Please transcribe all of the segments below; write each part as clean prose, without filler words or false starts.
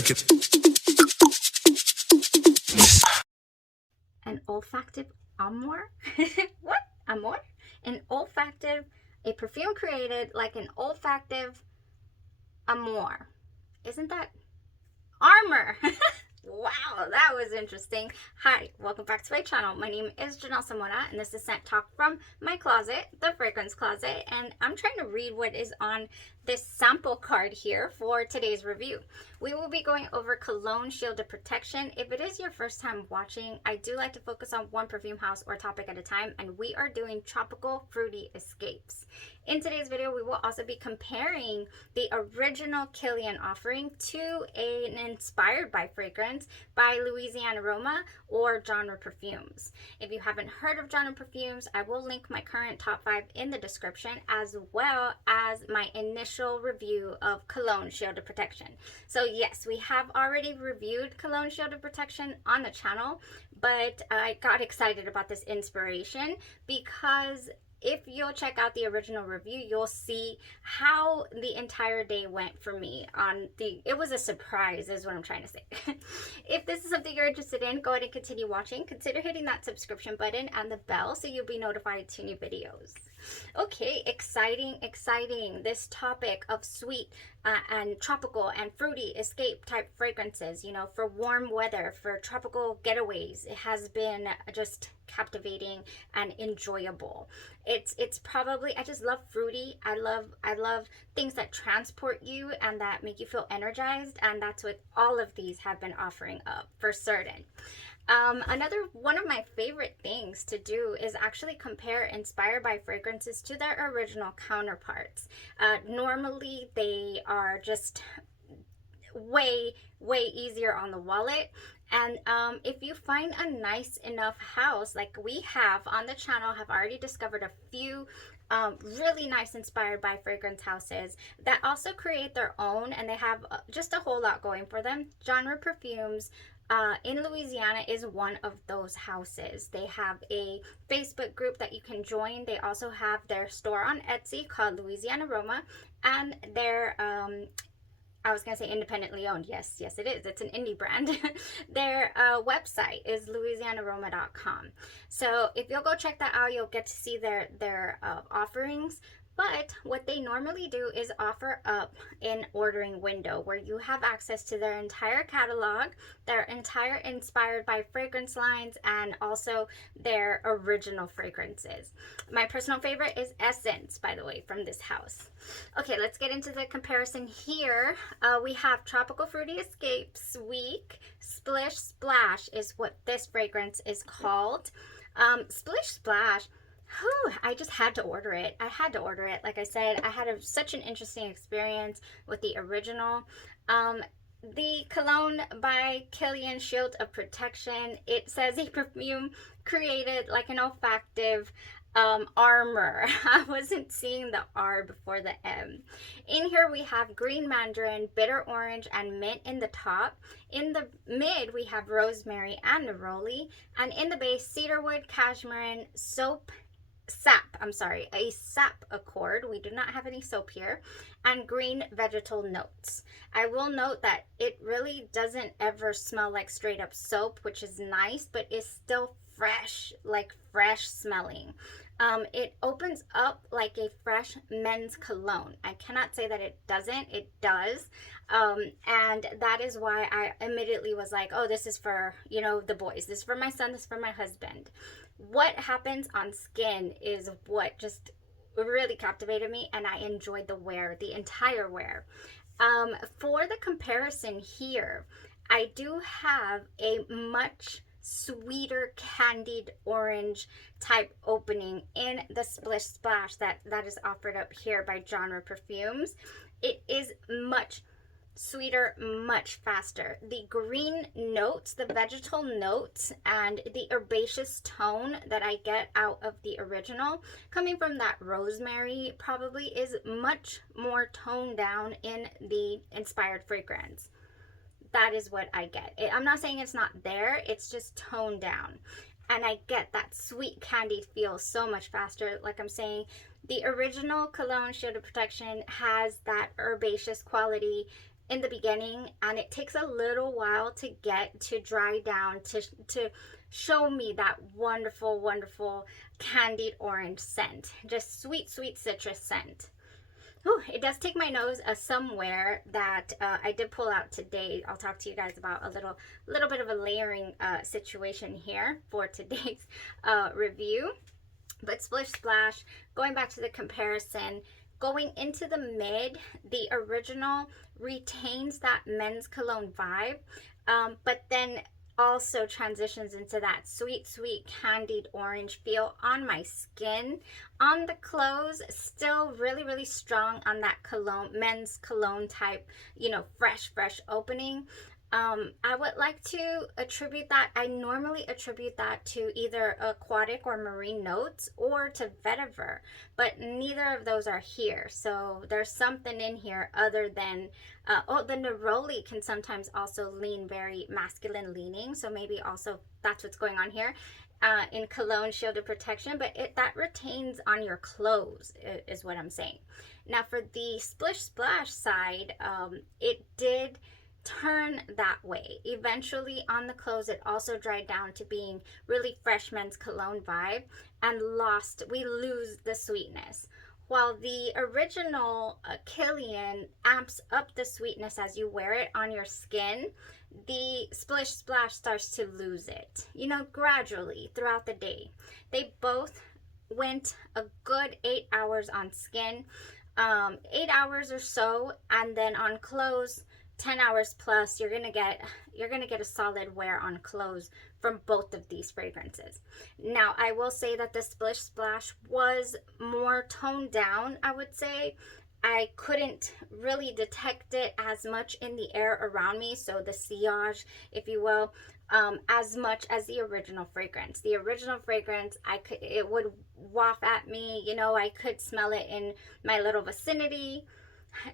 check it. An olfactive amour? What? Amour? An olfactive, a perfume created like an olfactive amour. Isn't that armor? Wow, that was interesting. Hi, welcome back to my channel. My name is Janelle Simona, and this is Scent Talk from my closet, the fragrance closet, and I'm trying to read what is on this sample card here for today's review. We will be going over Cologne Shield of Protection. If it is your first time watching, I do like to focus on one perfume house or topic at a time, and we are doing Tropical Fruity Escapes. In today's video, we will also be comparing the original Kilian offering to an inspired by fragrance by Louisiana Aroma or Genre Perfumes. If you haven't heard of Genre Perfumes, I will link my current top 5 in the description, as well as my initial review of Cologne Shield of Protection. So yes, we have already reviewed Cologne Shield of Protection on the channel, but I got excited about this inspiration because if you'll check out the original review, you'll see how the entire day went for me on it was a surprise is what I'm trying to say. If this is something you're interested in, go ahead and continue watching. Consider hitting that subscription button and the bell so you'll be notified to new videos. Okay, exciting. This topic of sweet and tropical and fruity escape type fragrances, you know, for warm weather, for tropical getaways, it has been just captivating and enjoyable. It's probably, I just love fruity. I love things that transport you and that make you feel energized, and that's what all of these have been offering up for certain. Another one of my favorite things to do is actually compare inspired by fragrances to their original counterparts. Normally they are just way easier on the wallet, and if you find a nice enough house like we have on the channel, have already discovered a few really nice inspired by fragrance houses that also create their own, and they have just a whole lot going for them. Genre Perfumes in Louisiana is one of those houses. They have a Facebook group that you can join. They also have their store on Etsy called Louisiana Aroma, and their I was going to say independently owned. Yes, it is. It's an indie brand. Their website is louisianaroma.com. So if you'll go check that out, you'll get to see their offerings. But what they normally do is offer up an ordering window where you have access to their entire catalog, their entire inspired by fragrance lines, and also their original fragrances. My personal favorite is Essence, by the way, from this house. Okay, let's get into the comparison here. We have Tropical Fruity Escape Sweet Splish Splash is what this fragrance is called. Splish Splash. I just had to order it. I had to order it. Like I said, I had such an interesting experience with the original. The Cologne by Kilian Shield of Protection, it says a perfume created like an olfactive armor. I wasn't seeing the R before the M. In here we have green mandarin, bitter orange, and mint in the top. In the mid we have rosemary and neroli, and in the base cedarwood, cashmere, a sap accord. We do not have any soap here, and green vegetal notes. I will note that it really doesn't ever smell like straight up soap, which is nice, but it's still fresh, like fresh smelling. It opens up like a fresh men's cologne. I cannot say that it doesn't. It does. And that is why I immediately was like, oh, this is for, you know, the boys. This is for my son. This is for my husband. What happens on skin is what just really captivated me, and I enjoyed the wear, the entire wear. For the comparison here, I do have a much sweeter candied orange type opening in the Splish Splash that is offered up here by Genre Perfumes. It is much sweeter, much faster. The green notes, the vegetal notes, and the herbaceous tone that I get out of the original, coming from that rosemary, probably is much more toned down in the inspired fragrance. That is what I get. I'm not saying it's not there, it's just toned down. And I get that sweet candy feel so much faster. Like I'm saying, the original Cologne Shield of Protection has that herbaceous quality in the beginning, and it takes a little while to get to dry down to show me that wonderful, wonderful candied orange scent. Just sweet, sweet citrus scent. Oh, it does take my nose somewhere that I did pull out today. I'll talk to you guys about a little bit of a layering situation here for today's review. But Splish Splash, going back to the comparison, going into the mid, the original retains that men's cologne vibe, but then also transitions into that sweet, sweet candied orange feel on my skin. On the clothes, still really, really strong on that cologne, men's cologne type, you know, fresh opening. I would like to attribute that. I normally attribute that to either aquatic or marine notes or to vetiver, but neither of those are here. So there's something in here other than, oh, the neroli can sometimes also lean very masculine leaning. So maybe also that's what's going on here. In cologne shielded protection, but that retains on your clothes is what I'm saying. Now for the Splish Splash side, it did turn that way. Eventually on the clothes, it also dried down to being really fresh men's cologne vibe, and we lose the sweetness. While the original Kilian amps up the sweetness as you wear it on your skin, the Splish Splash starts to lose it, you know, gradually throughout the day. They both went a good 8 hours on skin, 8 hours or so, and then on clothes 10 hours plus. You're gonna get a solid wear on clothes from both of these fragrances. Now I will say that the Splish Splash was more toned down. I would say I couldn't really detect it as much in the air around me, so the sillage, if you will, as much as the original fragrance. The original fragrance, it would waft at me, you know, I could smell it in my little vicinity.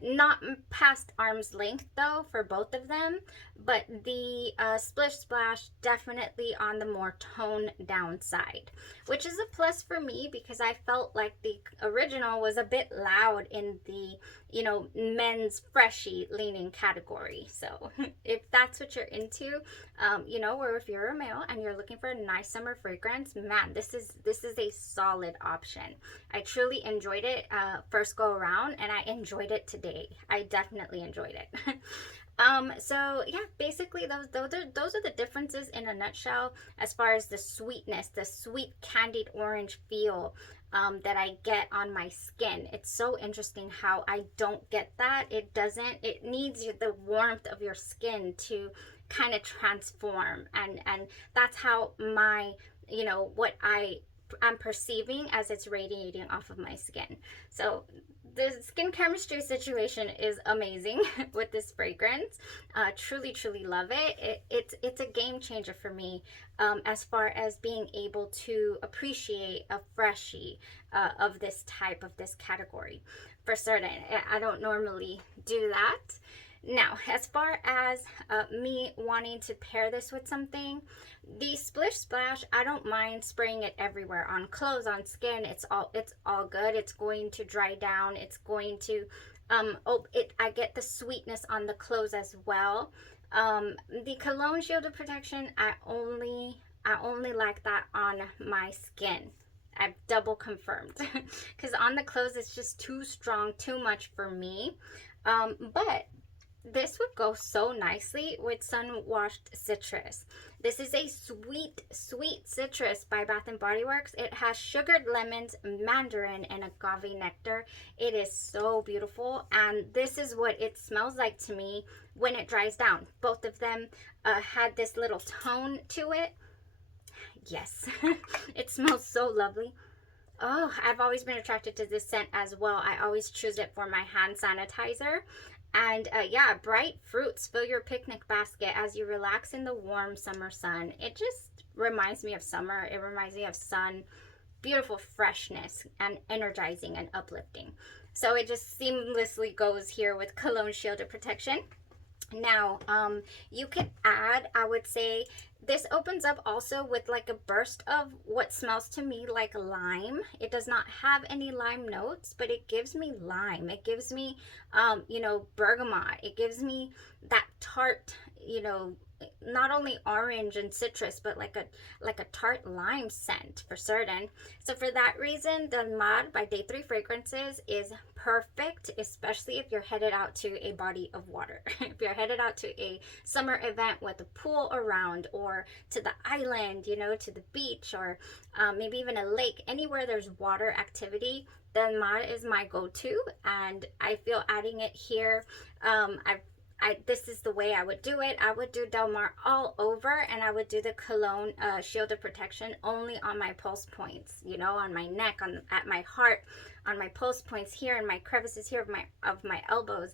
Not past arm's length though for both of them, but the Splish Splash definitely on the more toned down side, which is a plus for me because I felt like the original was a bit loud in the, you know, men's freshy leaning category. So if that's what you're into, you know, or if you're a male and you're looking for a nice summer fragrance, man, this is a solid option. I truly enjoyed it first go around, and I enjoyed it today. I definitely enjoyed it. So yeah, basically those are the differences in a nutshell as far as the sweetness, the sweet candied orange feel that I get on my skin. It's so interesting how I don't get that. It needs the warmth of your skin to kind of transform, and that's how my, you know, what I'm perceiving as it's radiating off of my skin. So the skin chemistry situation is amazing with this fragrance. Truly love it. It's a game changer for me as far as being able to appreciate a freshie of this type, of this category. For certain, I don't normally do that. Now, as far as me wanting to pair this with something, the Splish Splash, I don't mind spraying it everywhere, on clothes, on skin. It's all good. It's going to dry down. It's going to I get the sweetness on the clothes as well. The cologne shielded protection, I only like that on my skin. I've double confirmed because on the clothes it's just too strong, too much for me. But this would go so nicely with Sun Washed Citrus. This is a sweet citrus by Bath & Body Works. It has sugared lemons, mandarin, and agave nectar. It is so beautiful, and this is what it smells like to me when it dries down. Both of them had this little tone to it. Yes, it smells so lovely. Oh, I've always been attracted to this scent as well. I always choose it for my hand sanitizer. And yeah, bright fruits fill your picnic basket as you relax in the warm summer sun. It just reminds me of summer. It reminds me of sun, beautiful freshness, and energizing and uplifting. So it just seamlessly goes here with cologne shielded protection. Now, you could add, I would say, this opens up also with like a burst of what smells to me like lime. It does not have any lime notes, but it gives me lime. It gives me, you know, bergamot. It gives me that tart, you know, not only orange and citrus, but like a tart lime scent for certain. So for that reason, the Mar by Day 3 Fragrances is perfect, especially if you're headed out to a body of water. If you're headed out to a summer event with a pool around, or to the island, you know, to the beach, or maybe even a lake, anywhere there's water activity, then Mar is my go-to. And I feel adding it here, this is the way I would do it. I would do Del Mar all over, and I would do the cologne shield of protection only on my pulse points, you know, on my neck, at my heart, on my pulse points here, and my crevices here of my elbows.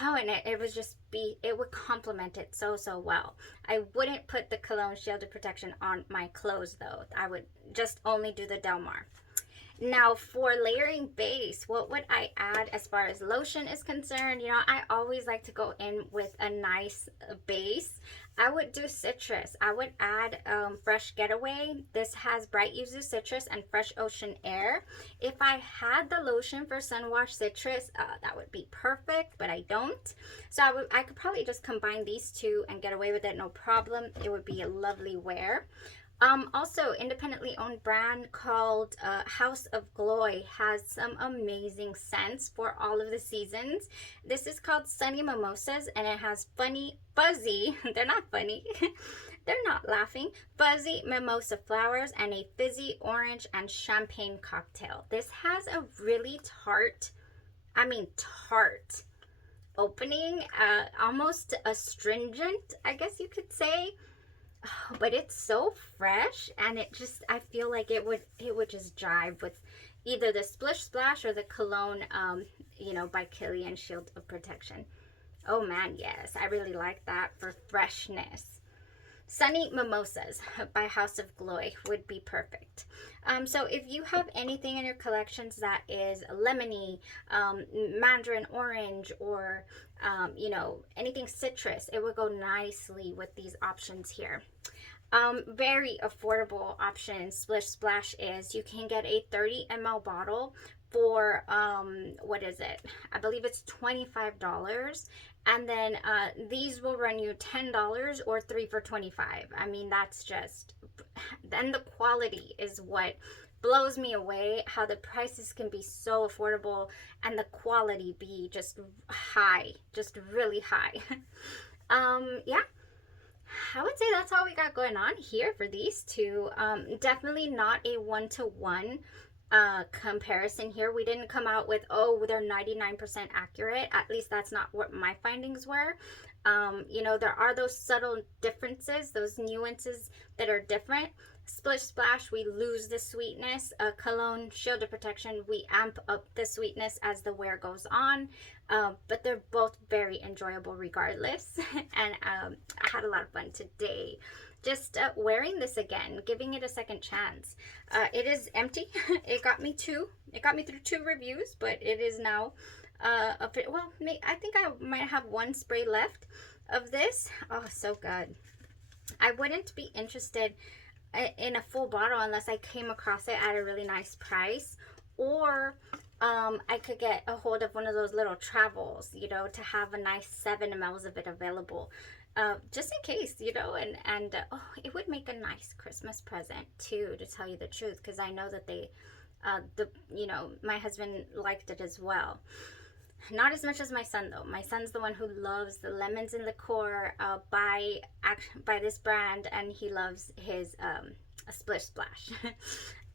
And it would just be, it would complement it so well. I wouldn't put the cologne shield of protection on my clothes though. I would just only do the Del Mar. Now for layering base, what would I add as far as lotion is concerned? You know, I always like to go in with a nice base. I would do citrus. I would add Fresh Getaway. This has bright yuzu citrus and fresh ocean air. If I had the lotion for sun wash citrus, that would be perfect, but I don't. So I could probably just combine these two and get away with it, no problem. It would be a lovely wear. Also, independently owned brand called House of Glory has some amazing scents for all of the seasons. This is called Sunny Mimosas, and it has fuzzy, they're not funny, they're not laughing, fuzzy mimosa flowers and a fizzy orange and champagne cocktail. This has a really tart opening, almost astringent, I guess you could say. But it's so fresh, and it just, I feel like it would just jive with either the Splish Splash or the cologne, you know, by Kilian Shield of Protection. Oh man, yes, I really like that for freshness. Sunny Mimosas by House of Glory would be perfect. So if you have anything in your collections that is lemony, mandarin orange, or you know, anything citrus, it would go nicely with these options here. Very affordable option Splish Splash is. You can get a 30 ml bottle for what is it? I believe it's $25. And then these will run you $10 or 3 for $25. I mean, that's just, then the quality is what blows me away, how the prices can be so affordable and the quality be just high, just really high. Yeah, I would say that's all we got going on here for these two. Definitely not a one-to-one comparison here. We didn't come out with, oh, they're 99% accurate. At least that's not what my findings were. You know, there are those subtle differences, those nuances that are different. Splish Splash, we lose the sweetness. Cologne Shield of Protection, we amp up the sweetness as the wear goes on. But they're both very enjoyable regardless. And I had a lot of fun today just wearing this again, giving it a second chance. It is empty. It got me through 2 reviews, but it is now a bit, well, I think I might have 1 spray left of this. Oh, so good. I wouldn't be interested in a full bottle unless I came across it at a really nice price, or I could get a hold of one of those little travels, you know, to have a nice 7 ml of it available, just in case, you know. And oh, it would make a nice Christmas present too, to tell you the truth, because I know that they you know, my husband liked it as well. Not as much as my son though. My son's the one who loves the lemons and liqueur by this brand, and he loves his a Splish Splash.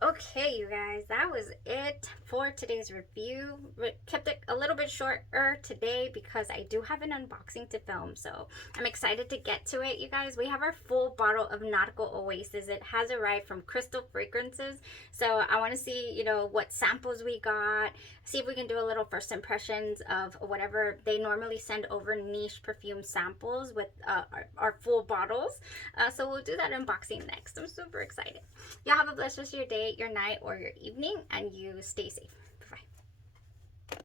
Okay, you guys, that was it for today's review. Kept it a little bit shorter today because I do have an unboxing to film, so I'm excited to get to it, you guys. We have our full bottle of Narco Oasis. It has arrived from Crystal Fragrances, so I want to see, you know, what samples we got, see if we can do a little first impressions of whatever they normally send over, niche perfume samples with our full bottles. So we'll do that unboxing next. I'm super excited. Y'all have a blessed rest of your day, your night, or your evening, and you stay safe.